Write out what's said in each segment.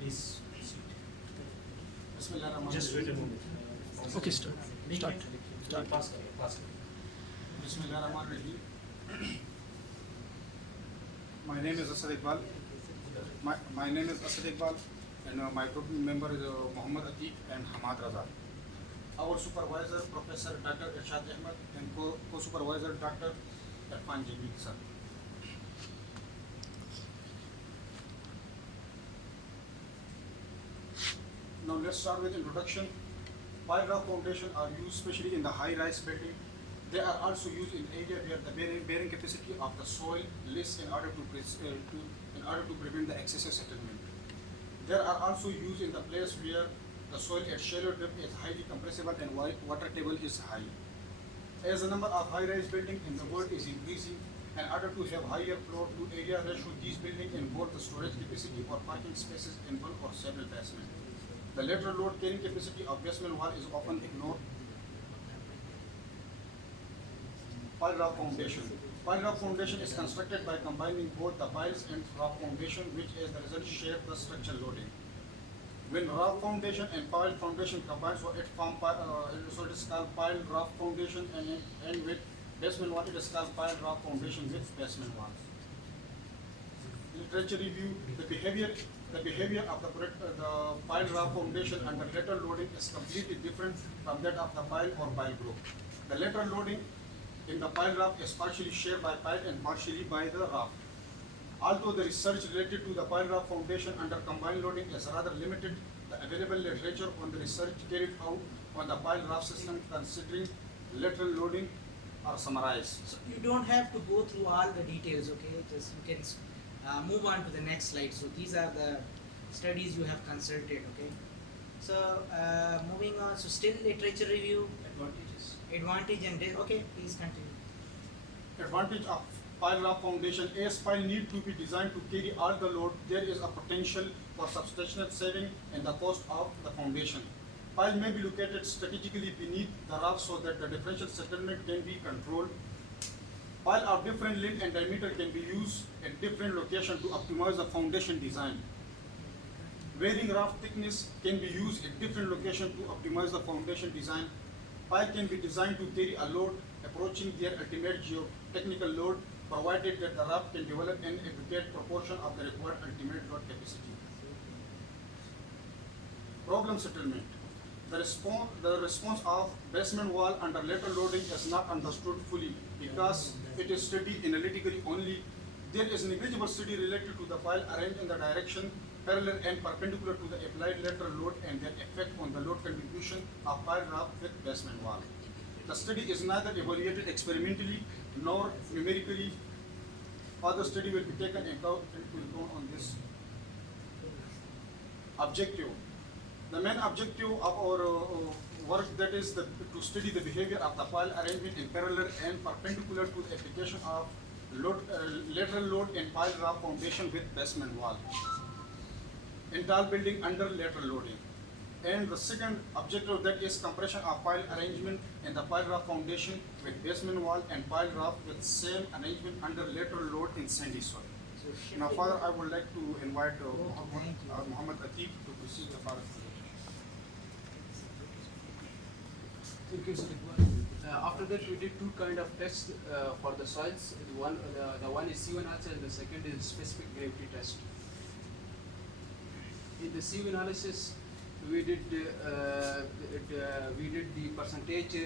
Please proceed. Just wait a moment. Okay, start. Pass it. Bismillahirrahmanirrahim. My name is Asad Iqbal. My name is Asad Iqbal, and my group member is Muhammad Atiq and Hamad Raza. Our supervisor, Professor Dr. Irshad Ahmed, and co-supervisor Dr. Irfan Jamil sir. Now let's start with introduction. Pile rock foundation are used especially in the high-rise building. They are also used in area where the bearing capacity of the soil less in order to prevent the excessive settlement. They are also used in the place where the soil at shallow depth is highly compressible and water table is high. As the number of high-rise buildings in the world is increasing, in order to have higher floor to area ratio, these buildings involve the storage capacity or parking spaces in one or several basements. The lateral load carrying capacity of basement wall is often ignored. Pile rock foundation. Pile rock foundation is constructed by combining both the piles and rock foundation, which as the result share the structural loading. When rock foundation and pile foundation combine, so it is called pile rock foundation, and with basement wall it is called pile rock foundation with basement walls. Literature review: the behavior of the pile rock foundation under lateral loading is completely different from that of the pile or pile group. The lateral loading in the pile rock is partially shared by pile and partially by the rock. Although the research related to the pile rock foundation under combined loading is rather limited, the available literature on the research carried out on the pile rock system considering lateral loading are summarized. So you don't have to go through all the details, okay? Just you can move on to the next slide. So these are the studies you have consulted, okay? So moving on, so still literature review. Advantage and okay, please continue. Advantage of pile rock foundation: as pile need to be designed to carry all the load, there is a potential for substantial saving in the cost of the foundation. Pile may be located strategically beneath the rock so that the differential settlement can be controlled. Pile of different length and diameter can be used at different locations to optimize the foundation design. Varying rock thickness can be used at different locations to optimize the foundation design. Pile can be designed to carry a load approaching their ultimate geotechnical load, provided that the rock can develop an adequate proportion of the required ultimate load capacity. Problem settlement. The response of basement wall under lateral loading is not understood fully because it is studied analytically only. There is negligible study related to the pile arranged in the direction parallel and perpendicular to the applied lateral load and their effect on the load contribution of pile rock with basement wall. The study is neither evaluated experimentally nor numerically. Further study will be taken into account on this. Objective. The main objective of our work, that is to study the behavior of the pile arrangement in parallel and perpendicular to the application of lateral load in pile rock foundation with basement wall in tall building under lateral loading. And the second objective, that is compression of pile arrangement in the pile rock foundation with basement wall and pile rock with same arrangement under lateral load in sandy soil. Now further I would like to invite Muhammad Atiq to proceed the further. After that, we did two kind of tests for the soils. The one is sieve analysis and the second is specific gravity test. In the sieve analysis, we did the percentage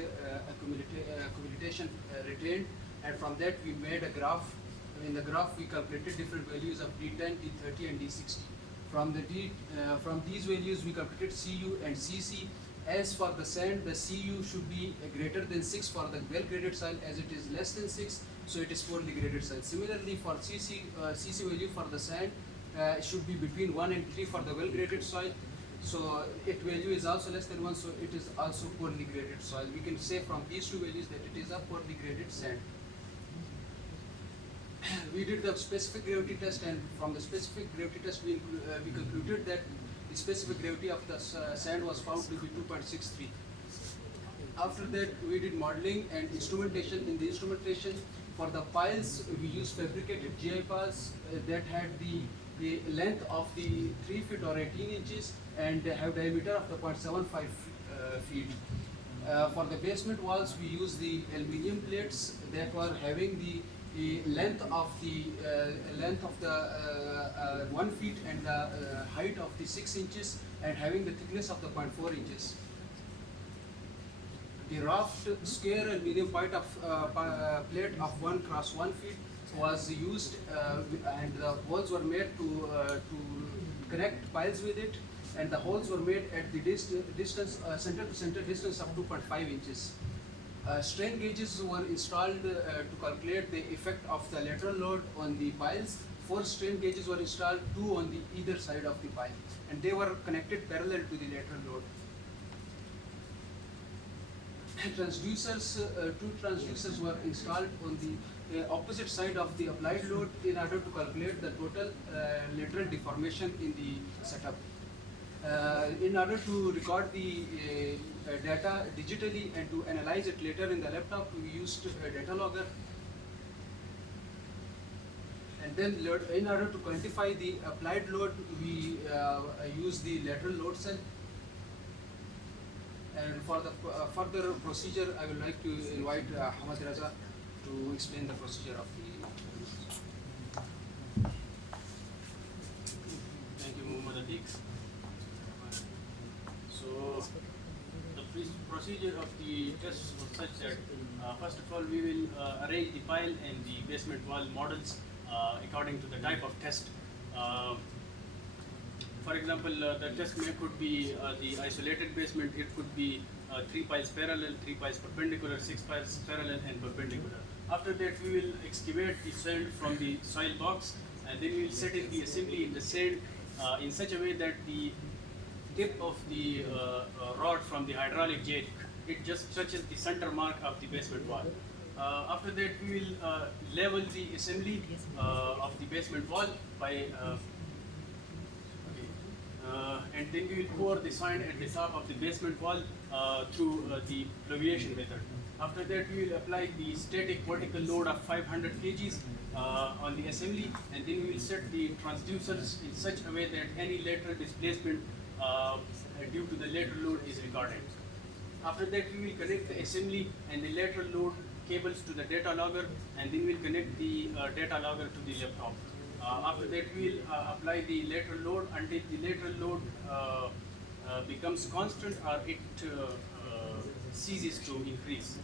accumulation retained, and from that we made a graph. In the graph, we calculated different values of D10, D30, and D60. From these values, we calculated CU and CC. As for the sand, the CU should be greater than 6 for the well-graded soil, as it is less than 6, so it is poorly graded soil. Similarly, for CC value for the sand should be between 1 and 3 for the well-graded soil. So its value is also less than 1, so it is also poorly graded soil. We can say from these two values that it is a poorly graded sand. We did the specific gravity test, and from the specific gravity test we concluded that the specific gravity of the sand was found to be 2.63. After that, we did modeling and instrumentation. In the instrumentation, for the piles, we used fabricated GI piles that had the length of the 3 feet or 18 inches and have diameter of the 0.75 feet. For the basement walls, we use the aluminium plates that were having the length of the 1 feet and the height of the 6 inches and having the thickness of the 0.4 inches. The raft square aluminium plate of 1 cross 1 feet was used, and the holes were made to connect piles with it, and the holes were made at the distance center to center distance of 2.5 inches. Strain gauges were installed to calculate the effect of the lateral load on the piles. 4 strain gauges were installed, 2 on the either side of the pile, and they were connected parallel to the lateral load. Transducers, 2 transducers were installed on the opposite side of the applied load in order to calculate the total lateral deformation in the setup. In order to record the data digitally and to analyze it later in the laptop, we used a data logger. And then in order to quantify the applied load, we use the lateral load cell. And for the further procedure, I would like to invite Hamad Raza to explain the procedure of the. Thank you, Muhammad Atiq. So, the procedure of the test was such that first of all we will arrange the pile and the basement wall models according to the type of test. For example, the test could be the isolated basement. It could be 3 piles parallel, 3 piles perpendicular, 6 piles parallel and perpendicular. After that, we will excavate the sand from the soil box, and then we will set in the assembly in the sand in such a way that the tip of the rod from the hydraulic jet, it just touches the center mark of the basement wall. After that, we will level the assembly of the basement wall by and then we will pour the sand at the top of the basement wall through the fluviation method. After that, we will apply the static vertical load of 500 kgs on the assembly, and then we will set the transducers in such a way that any lateral displacement due to the lateral load is recorded. After that, we will connect the assembly and the lateral load cables to the data logger, and then we will connect the data logger to the laptop. After that, we will apply the lateral load until the lateral load becomes constant or it ceases to increase.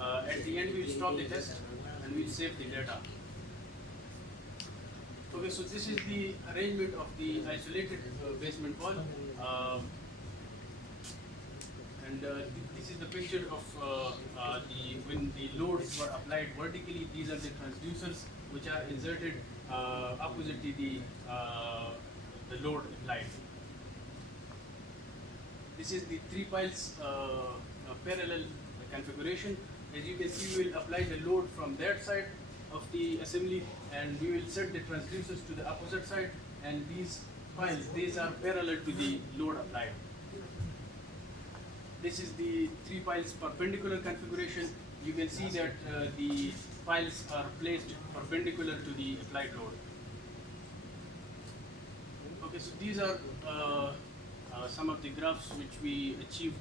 At the end, we will stop the test and we will save the data. Okay, so this is the arrangement of the isolated basement wall. This is the picture of when the loads were applied vertically. These are the transducers which are inserted opposite to the load applied. This is the 3 piles parallel configuration. As you can see, we will apply the load from that side of the assembly, and we will set the transducers to the opposite side, and these piles, these are parallel to the load applied. This is the 3 piles perpendicular configuration. You can see that the piles are placed perpendicular to the applied load. Okay, so these are some of the graphs which we achieved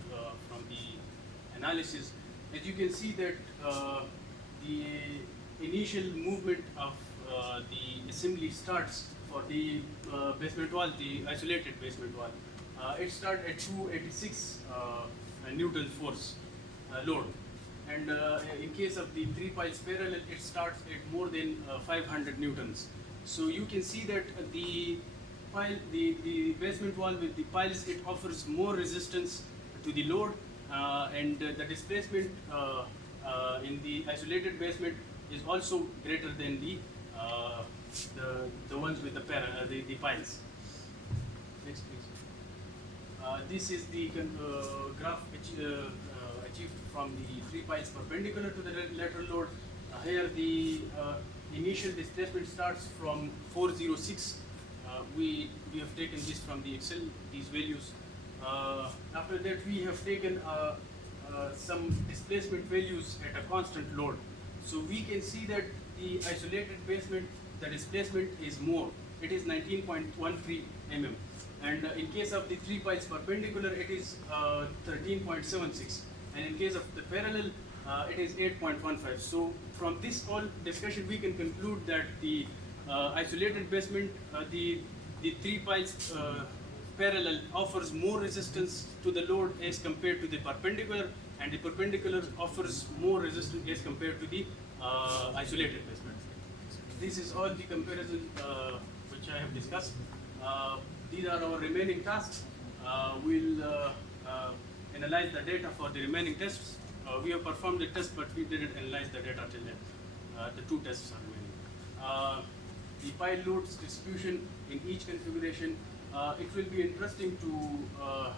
from the analysis. As you can see that the initial movement of the assembly starts for the basement wall, the isolated basement wall. It starts at 286 Newton force load. And in case of the 3 piles parallel, it starts at more than 500 newtons. So you can see that the basement wall with the piles, it offers more resistance to the load, and the displacement in the isolated basement is also greater than the ones with the piles. Next, please. This is the graph which achieved from the 3 piles perpendicular to the lateral load. Here the initial displacement starts from 406. We have taken this from the Excel, these values. After that, we have taken some displacement values at a constant load. So we can see that the isolated basement, the displacement is more. It is 19.13 mm. And in case of the 3 piles perpendicular, it is 13.76. And in case of the parallel, it is 8.15. So from this whole discussion, we can conclude that the isolated basement, the 3 piles parallel offers more resistance to the load as compared to the perpendicular, and the perpendicular offers more resistance as compared to the isolated basement. This is all the comparison which I have discussed. These are our remaining tasks. We'll analyze the data for the remaining tests. We have performed the test, but we didn't analyze the data till then. The 2 tests are remaining. The pile loads distribution in each configuration. It will be interesting to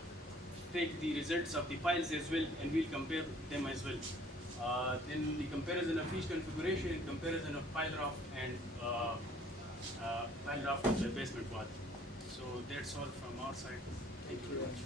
take the results of the piles as well, and we'll compare them as well. Then the comparison of each configuration in comparison of pile roof and pile roof of the basement wall. So that's all from our side. Thank you very much.